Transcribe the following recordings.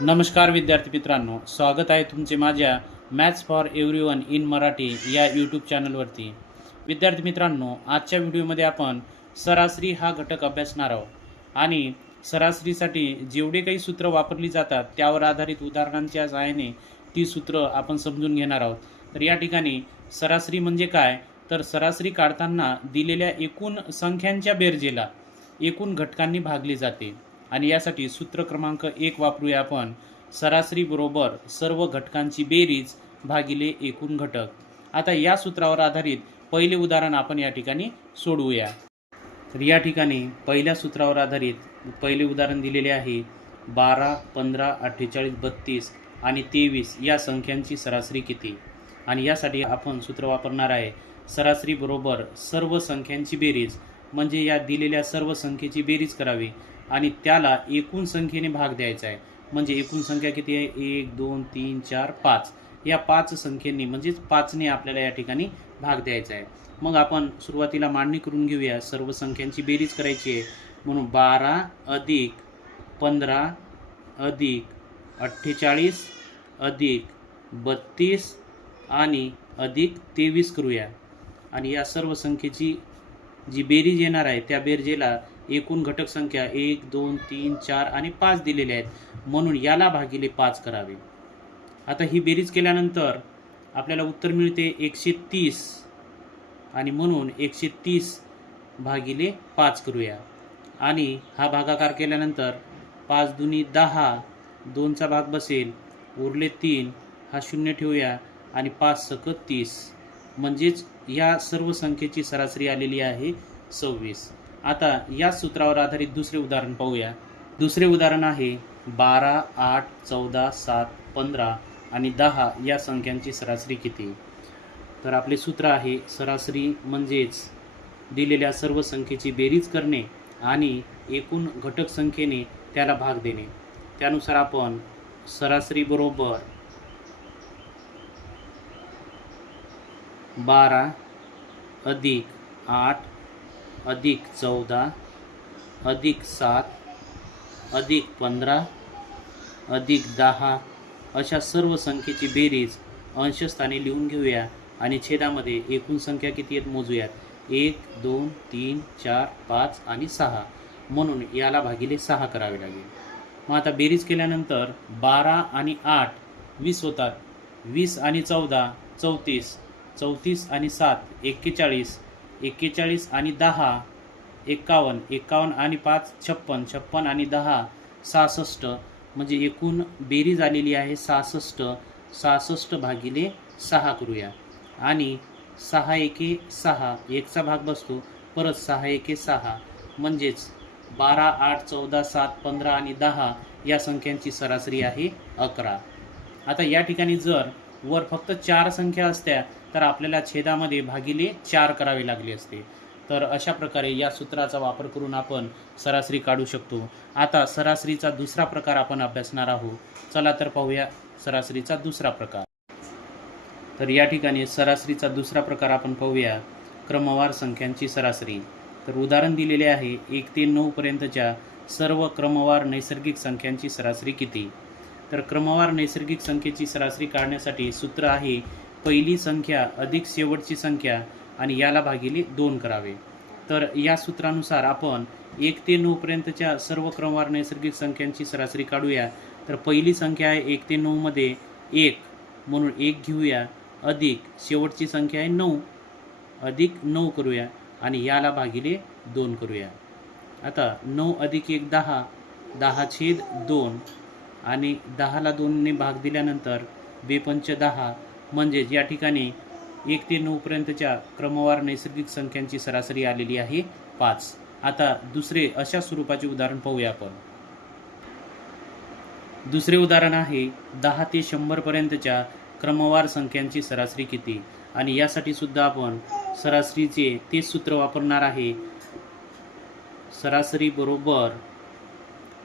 नमस्कार विद्यार्थी मित्रांनो, स्वागत आहे तुमचे माझ्या maths for everyone in Marathi या यूट्यूब चॅनलवरती। विद्यार्थी मित्रांनो, आजच्या व्हिडिओमध्ये आपण सरासरी हा घटक अभ्यासणार आहोत आणि सरासरीसाठी जेवढे काही सूत्र वापरली जातात त्यावर आधारित उदाहरणांच्या सहाय्याने ती सूत्र आपण समजून घेणार आहोत। तर या ठिकाणी सरासरी म्हणजे काय, तर सरासरी काढताना दिलेल्या एकूण संख्यांच्या बेरजेला एकूण घटकांनी भागली जाते आणि यासाठी सूत्र क्रमांक 1 वापरूया आपण। सरासरी बरोबर सर्व घटकांची बेरीज भागिले एकूण घटक। आता या सूत्रावर आधारित पहिले उदाहरण आपण या ठिकाणी सोडवूया। तर या ठिकाणी पहिल्या सूत्रावर आधारित पहिले उदाहरण दिलेले आहे। 12, 15, 48, 32 आणि 23 या संख्यांची सरासरी किती। आणि यासाठी आपण सूत्र वापरणार आहे सरासरी बरोबर सर्व संख्यांची बेरीज, म्हणजे या दिलेल्या सर्व संख्येची बेरीज करावी आणि त्याला एकूण संख्येने भाग द्यायचा आहे। म्हणजे एकूण संख्या किती आहे, 1 2 3 4 5, या 5 संख्येने म्हणजेच 5ने आपल्याला या ठिकाणी भाग द्यायचा आहे। मग आपण सुरुवातीला मांडणी करून घेऊया, सर्व संख्यांची बेरीज करायची आहे। म्हणून 12 अधिक 15 अधिक 48 अधिक 32 आणि अधिक 23 करूया आणि या सर्व संख्येची जी बेरीज येणार आहे त्या बेरजेला एकूण घटक संख्या 1 2 3 4 आणि 5 दिलेल्या आहेत, म्हणून याला भागिले 5 करावे। आता ही बेरीज केल्यानंतर आपल्याला उत्तर मिळते 130 आणि म्हणून 130 भागिले 5 करूया आणि हा भागाकार केल्यानंतर 5 दुनी 10, 2चा भाग बसेल, उरले 3, हा शून्य ठेवूया आणि 5 सकट 30, म्हणजेच या सर्व संख्येची सरासरी आलेली आहे 26। आता या सूत्रावर आधारित दुसरे उदाहरण पाहूया। दुसरे उदाहरण आहे 12, 8, 14, 7, 15 आणि 10 या संख्यांची सरासरी किती। तर आपले सूत्र आहे सरासरी म्हणजेच दिलेल्या सर्व संख्येची बेरीज करणे आणि एकूण घटक संख्येने त्याला भाग देणे। त्यानुसार आपण सरासरी बरोबर 12 अधिक 8 अधिक 14 अधिक 7 अधिक 15 अधिक 10 अशा सर्व संख्येची बेरीज अंशस्थानी लिहून घेऊया आणि छेदामध्ये एकूण संख्या किती आहेत मोजूयात। 1 2 3 4 5 आणि 6, म्हणून याला भागिले 6 करावे लागेल। मग आता बेरीज केल्यानंतर 12 आणि 8 20 होतात, 20 आणि 14 34, 34 आणि 7 41, 41 आणि 10 51, 51 आणि 5 56, 56 आणि 10 66, म्हणजे एकूण बेरीज आलेली आहे 66। 66 भागिले 6 करूया आणि 6 एके 6, 1चा भाग बसतो, परत 6 एके 6, म्हणजेच 12, 8, 14, 7, 15 आणि 10 या संख्यांची सरासरी आहे 11। आता या ठिकाणी जर वर फक्त 4 संख्या असत्या तर आपल्याला छेदामध्ये भागिले 4 करावे लागले असते। तर अशा प्रकारे या सूत्राचा वापर करून आपण सरासरी काढू शकतो। आता सरासरीचा दुसरा प्रकार आपण अभ्यासणार आहोत। चला तर पाहूया सरासरीचा दुसरा प्रकार। तर या ठिकाणी सरासरीचा दुसरा प्रकार आपण पाहूया, क्रमवार संख्यांची सरासरी। तर उदाहरण दिलेले आहे 1 ते 9 पर्यंतच्या सर्व क्रमवार नैसर्गिक संख्यांची सरासरी किती। तर क्रमवार नैसर्गिक संख्येची सरासरी काढण्यासाठी सूत्र आहे पहिली संख्या अधिक शेवटची संख्या आणि याला भागिले 2 करावे। तर या सूत्रानुसार आपण 1 ते 9 पर्यंतच्या सर्व क्रमवार नैसर्गिक संख्यांची सरासरी काढूया। तर पहिली संख्या आहे 1 ते 9 मध्ये 1, म्हणून 1 घेऊया, अधिक शेवटची संख्या आहे 9, अधिक 9 करूया आणि याला भागिले 2 करूया। आता 9 अधिक 1 10, 10/2 आणि 10ला 2ने भाग दिल्यानंतर 2×5 10, म्हणजेच या ठिकाणी 1 ते 9 पर्यंतच्या क्रमवार नैसर्गिक संख्यांची सरासरी आलेली आहे 5। आता दुसरे अशा स्वरूपाचे उदाहरण पाहूया आपण। दुसरे उदाहरण आहे 10 ते 100 पर्यंतच्या क्रमवार संख्यांची सरासरी किती। आणि यासाठी सुद्धा आपण सरासरीचे तेच सूत्र वापरणार आहे। सरासरी बरोबर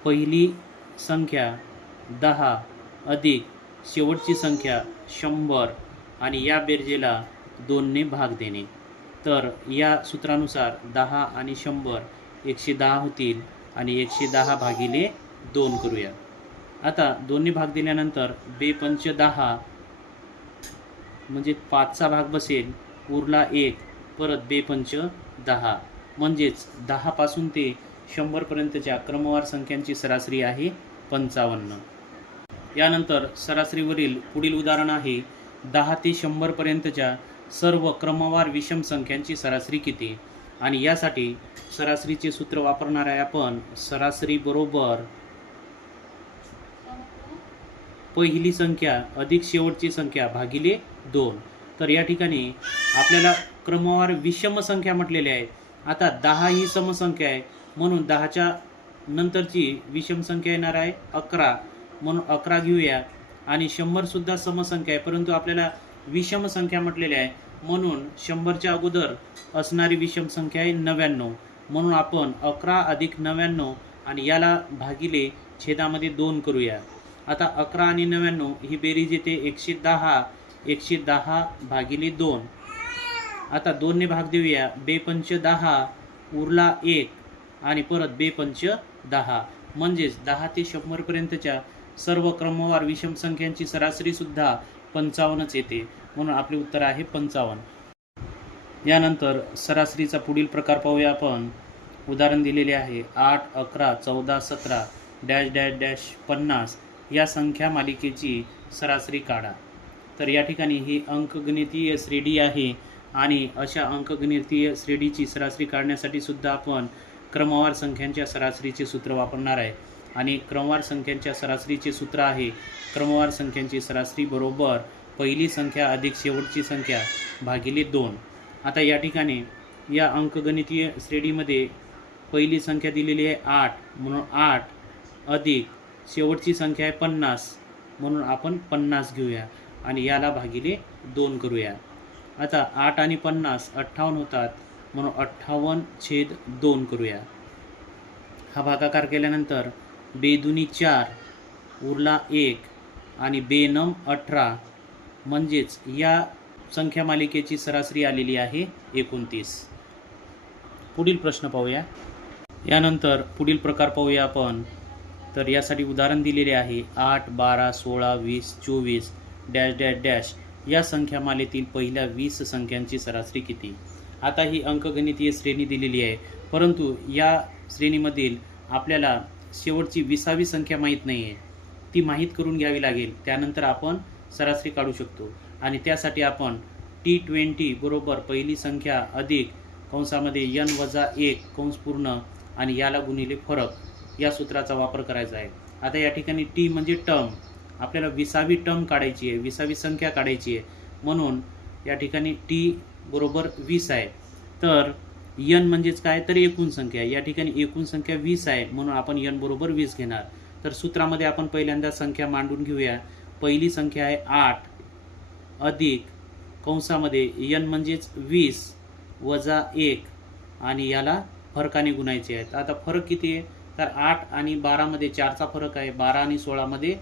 पहिली संख्या 10 अधिक शेवटची संख्या 100 आणि या बेरजेला 2ने भाग देणे। तर या सूत्रानुसार 10 आणि 100 110 होतील आणि 110 भागिले 2 करूया आता दोन्ही भाग दिल्यानंतर बे पंच 10 म्हणजे 5चा भाग बसेल, उरला 1, परत बे पंच 10 म्हणजेच 10 पासून ते 100 पर्यंतच्या क्रमवार संख्यांची सरासरी आहे 55. यानंतर सरासरीवरील पुढील उदाहरण आहे 10 ते 100 पर्यंतच्या सर्व क्रमवार विषम संख्यांची सरासरी किती. आणि यासाठी सरासरीचे सूत्र वापरणार आहे आपण. सरासरी बरोबर पहिली संख्या अधिक शेवटची संख्या भागिले 2. तर या ठिकाणी आपल्याला क्रमवार विषम संख्या म्हटलेली आहे. आता 10 ही समसंख्या आहे म्हणून 10च्या नंतरची विषम संख्या येणार आहे 11, म्हणून 11 घेऊया. आणि 100 सुद्धा समसंख्या आहे परंतु आपल्याला विषम संख्या म्हटलेली आहे म्हणून 100च्या अगोदर असणारी विषम संख्या आहे 99, म्हणून आपण 11 अधिक 99 आणि याला भागिले छेदामध्ये 2 करूया. आता 11 आणि 99 ही बेरीज येते 110 भागिले 2. आता 2 ने भाग देऊया. बे पंच 10 उरला 1 आणि परत बे पंच 10 म्हणजेच 10 ते 100 पर्यंतच्या सर्व क्रमवार विषम संख्यांची सरासरी सुद्धा 55च येते, म्हणून आपले उत्तर आहे 55. यानंतर सरासरीचा पुढील प्रकार पाहूया आपण. उदाहरण दिलेले आहे 8, 11, 14, 17 डॅश डॅश डॅश 50 या संख्या मालिकेची सरासरी काढा. तर या ठिकाणी ही अंकगणितीय श्रेणी आहे आणि अशा अंकगणितीय श्रेणीची सरासरी काढण्यासाठी सुद्धा आपण क्रमवार संख्यांच्या सरासरीचे सूत्र वापरणार आहे. आणि क्रमवार संख्यांच्या सरासरीचे सूत्र आहे क्रमवार संख्यांची सरासरी बरोबर पहिली संख्या अधिक शेवटची संख्या भागिले 2. आता या ठिकाणी या अंकगणितीय श्रेणीमध्ये पहिली संख्या दिलेली आहे 8 म्हणून 8 अधिक शेवटची संख्या आहे 50 म्हणून आपण 50 घेऊया आणि याला भागिले 2 करूया. आता 8 आणि 50 58 होतात म्हणून 58/2 करूया. हा भागाकार केल्यानंतर बेदुनी 4 उरला 1 आणि बेनम 18 म्हणजेच या संख्या मालिकेची सरासरी आलेली आहे 29. पुढील प्रश्न पाहूया. यानंतर पुढील प्रकार पाहूया आपण. तर यासाठी उदाहरण दिलेले आहे 8, 12, 16, 20, 24 डॅश डॅश डॅश या संख्या मालेतील पहिल्या 20 संख्यांची सरासरी किती. आता ही अंकगणितीय श्रेणी दिलेली आहे परंतु या श्रेणीमधील आपल्याला शेवटची 20वी संख्या माहीत नाही आहे, ती माहीत करून घ्यावी लागेल. त्यानंतर आपण सरासरी काढू शकतो आणि त्यासाठी आपण T20 बरोबर पहिली संख्या अधिक कंसामध्ये n-1 कंस पूर्ण आणि याला गुणिले फरक या सूत्राचा वापर करायचा आहे. आता या ठिकाणी टी म्हणजे टर्म, आपल्याला 20वी टर्म काढायची आहे, 20वी संख्या काढायची आहे म्हणून या ठिकाणी टी बरोबर 20 आहे. तर n म्हणजेच काय तर एकूण संख्या, या ठिकाणी एकूण संख्या 20 आहे म्हणून आपण n बरोबर 20 घेणार. तर सूत्रामध्ये आपण पहिल्यांदा संख्या मांडून घेऊया. पहिली संख्या आहे 8 अधिक कंसामध्ये n म्हणजेच 20 वजा 1 आणि याला फरकाने गुणायचे आहेत. आता फरक किती आहे तर 8 आणि 12 मध्ये 4चा फरक आहे, 12 आणि 16 मध्ये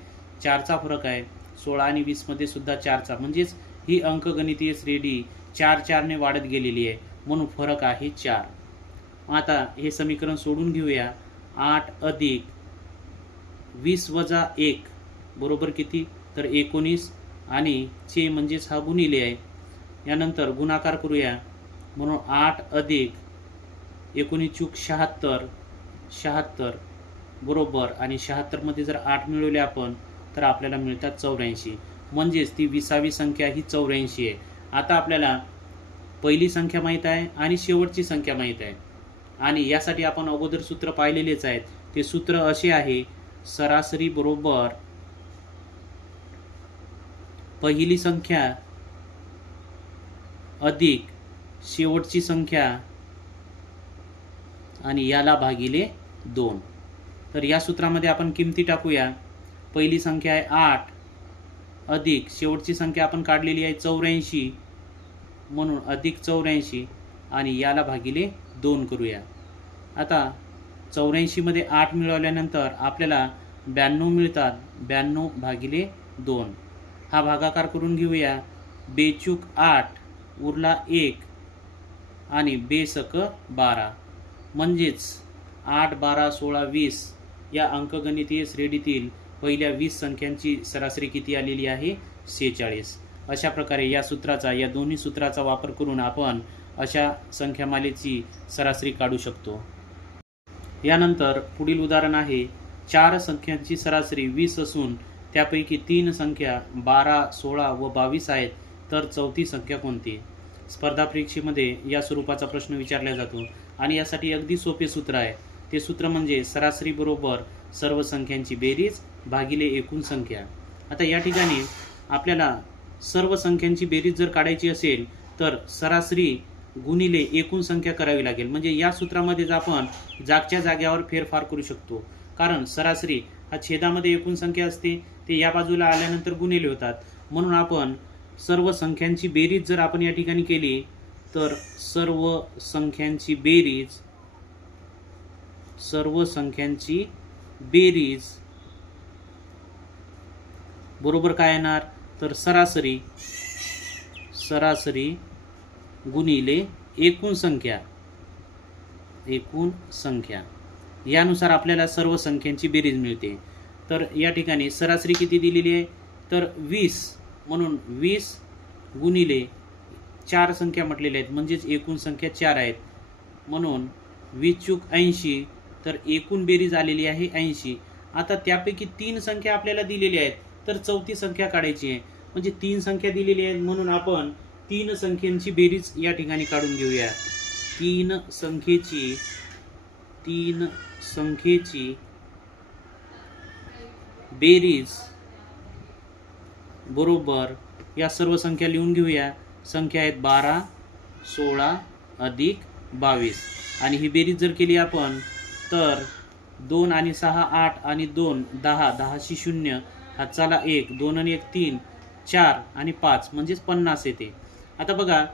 4चा फरक आहे, 16 आणि 20 मध्ये सुद्धा 4चा, म्हणजेच ही अंकगणितीय श्रेणी 4 ने वाढत गेलेली आहे म्हणून फरक आहे 4. आता हे समीकरण सोडून घेऊया. 8 अधिक 20 वजा 1 बरोबर किती तर 19 आणि चे म्हणजेच हा गुणिले आहे. यानंतर गुणाकार करूया म्हणून 8 अधिक 19 76 बरोबर आणि 76 मध्ये जर 8 मिळवले आपण तर आपल्याला मिळतात 84 म्हणजेच ती 20वी संख्या ही 84 आहे. आता आपल्याला पहिली संख्या माहीत आहे आणि शेवटची संख्या माहीत आहे आणि यासाठी आपण अगोदर सूत्र पाहिलेलेच आहेत. ते सूत्र असे आहे सरासरी बरोबर पहिली संख्या अधिक शेवटची संख्या आणि याला भागिले 2. तर या सूत्रामध्ये आपण किमती टाकूया. पहिली संख्या आहे 8 अधिक शेवटची संख्या आपण काढलेली आहे 84 म्हणून अधिक 84 आणि याला भागिले 2 करूया. आता 84 मध्ये 8 मिळवल्यानंतर आपल्याला 92 मिळतात, 92 भागिले 2. हा भागाकार करून घेऊया. बेचूक 8 उरला 1 आणि बेसक 12 म्हणजेच 8, 12, 16, 20 या अंकगणितीय श्रेणीतील पहिल्या 20 संख्यांची सरासरी किती आलेली आहे 46. अशा प्रकारे या दोन्ही सूत्राचा वापर करून आपण अशा संख्यामालेची सरासरी काढू शकतो. यानंतर पुढील उदाहरण आहे 4 संख्यांची सरासरी 20 असून त्यापैकी 3 संख्या 12, 16 व 22 आहेत, तर चौथी संख्या कोणती? स्पर्धा परीक्षेमध्ये या स्वरूपाचा प्रश्न विचारला जातो आणि यासाठी अगदी सोपे सूत्र आहे. ते सूत्र म्हणजे सरासरी बरोबर सर्व संख्यांची बेरीज भागिले एकूण संख्या. आता या ठिकाणी आपल्याला सर्व संख्यांची बेरीज जर काढायची असेल तर सरासरी गुणिले एकूण संख्या करावी लागेल. म्हणजे या सूत्रामध्येच आपण जागच्या जाग्यावर फेरफार करू शकतो, कारण सरासरी हा छेदामध्ये एकूण संख्या असते, ते या बाजूला आल्यानंतर गुणिले होतात. म्हणून आपण सर्व संख्यांची बेरीज जर आपण या ठिकाणी केली तर सर्व संख्यांची बेरीज बरोबर काय येणार, तर सरासरी गुणिले एकूण संख्या यानुसार आपल्याला सर्व संख्यांची बेरीज मिळते. तर या ठिकाणी सरासरी किती दिलेली आहे, तर 20, म्हणून 20 गुणिले 4 संख्या म्हटलेल्या आहेत, म्हणजेच एकूण संख्या 4 आहेत, म्हणून 20×80, तर एकूण बेरीज आलेली आहे 80. आता त्यापैकी 3 संख्या आपल्याला दिलेल्या आहेत, तर चौथी संख्या काढायची आहे. म्हणजे 3 संख्या दिलेली आहेत म्हणून आपण 3 संख्यांची बेरीज या ठिकाणी काढून घेऊया. 3 संख्येची बेरीज बरोबर या सर्व संख्या लिहून घेऊया. संख्या आहेत 12, 16 अधिक 22 आणि ही बेरीज जर केली आपण तर 2 आणि 6 8 आणि 2 10, 10शी 0, हातचाला 1, 2 आणि 1 3, 4 आणि 5 म्हणजेच 50 येते. आता बघा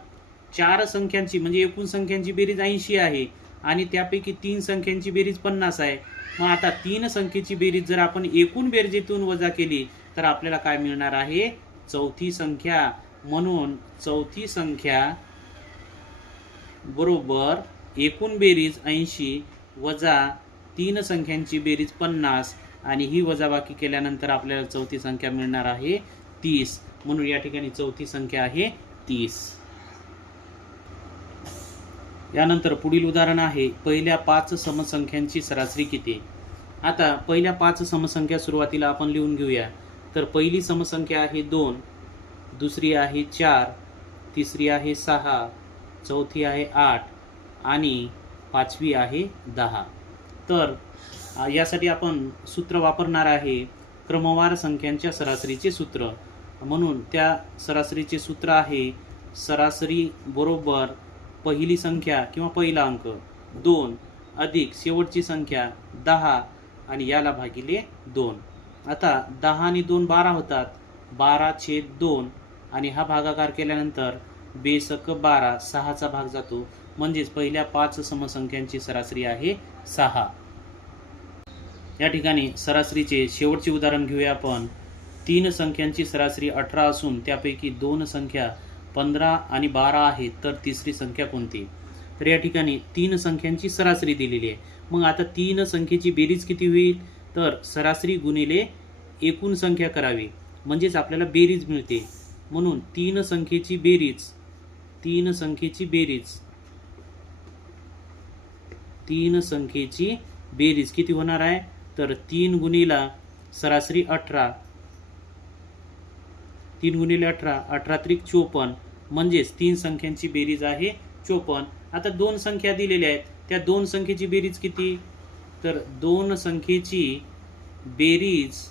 4 संख्यांची म्हणजे एकूण संख्यांची बेरीज 80 आहे आणि त्यापैकी 3 संख्यांची बेरीज 50 आहे. मग आता 3 संख्येची बेरीज जर आपण एकूण बेरजेतून वजा केली तर आपल्याला काय मिळणार आहे, चौथी संख्या. म्हणून चौथी संख्या बरोबर एकूण बेरीज 80 वजा 3 संख्यांची बेरीज 50 आणि ही वजाबाकी केल्यानंतर आपल्याला चौथी संख्या मिळणार आहे 30. म्हणून या ठिकाणी चौथी संख्या आहे 30. यानंतर पुढील उदाहरण आहे पहिल्या 5 समसंख्यांची सरासरी किती. आता पहिल्या 5 समसंख्या सुरुवातीला आपण लिहून घेऊया. तर पहिली समसंख्या आहे 2, दुसरी आहे 4, तिसरी आहे 6, चौथी आहे 8 आणि पाचवी आहे 10. तर यासाठी आपण सूत्र वापरणार आहे क्रमवार संख्यांच्या सरासरीचे सूत्र. म्हणून त्या सरासरीचे सूत्र आहे सरासरी बरोबर पहिली संख्या किंवा पहिला अंक 2 अधिक शेवटची संख्या 10 आणि याला भागिले 2. आता 10 आणि 2 12 होतात, 12/2 आणि हा भागाकार केल्यानंतर बेसक 12, 6चा भाग जातो, म्हणजेच पहिल्या 5 समसंख्यांची सरासरी आहे 6. या ठिकाणी सरासरीचे शेवटचे उदाहरण घेऊया आपण. 3 संख्यांची सरासरी 18 असून त्यापैकी 2 संख्या 15 आणि 12 आहेत, तर तिसरी संख्या कोणती. तर या ठिकाणी 3 संख्यांची सरासरी दिलेली आहे. मग आता 3 संख्येची बेरीज किती होईल, तर सरासरी गुणिले एकूण संख्या करावी, म्हणजेच आपल्याला बेरीज मिळते. म्हणून 3 संख्येची बेरीज किती होणार आहे, तर 3 गुणिला सरासरी 18, 3 गुणिले 18, 18×3 54, म्हणजेच 3 संख्यांची बेरीज आहे 54. आता 2 संख्या दिलेल्या आहेत, त्या 2 संख्येची बेरीज किती, तर 2 संख्येची बेरीज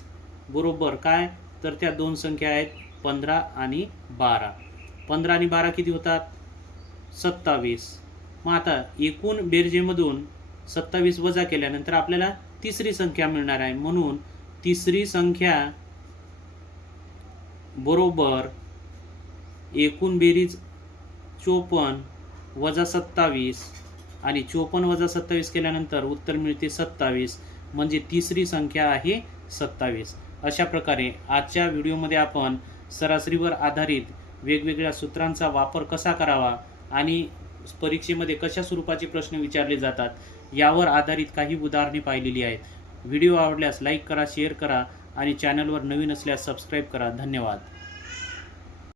बरोबर काय, तर त्या 2 संख्या आहेत 15 आणि 12. 15 आणि 12 किती होतात, 27. मग आता एकूण बेरजेमधून 27 वजा केल्यानंतर आपल्याला तिसरी संख्या मिळणार आहे. म्हणून तिसरी संख्या बरोबर एकूण बेरीज 54 वजा 27 आणि 54 वजा 27 केल्यानंतर उत्तर मिळते 27, म्हणजे तिसरी संख्या आहे 27. अशा प्रकारे आजच्या व्हिडिओमध्ये आपण सरासरीवर आधारित वेगवेगळ्या सूत्रांचा वापर कसा करावा आणि परीक्षेमध्ये कशा स्वरूपाचे प्रश्न विचारले जातात यावर आधारित काही उदाहरणे पाहिलेली आहेत. व्हिडिओ आवडल्यास लाईक करा, शेअर करा आणि चॅनलवर नवीन असल्यास सबस्क्राईब करा. धन्यवाद.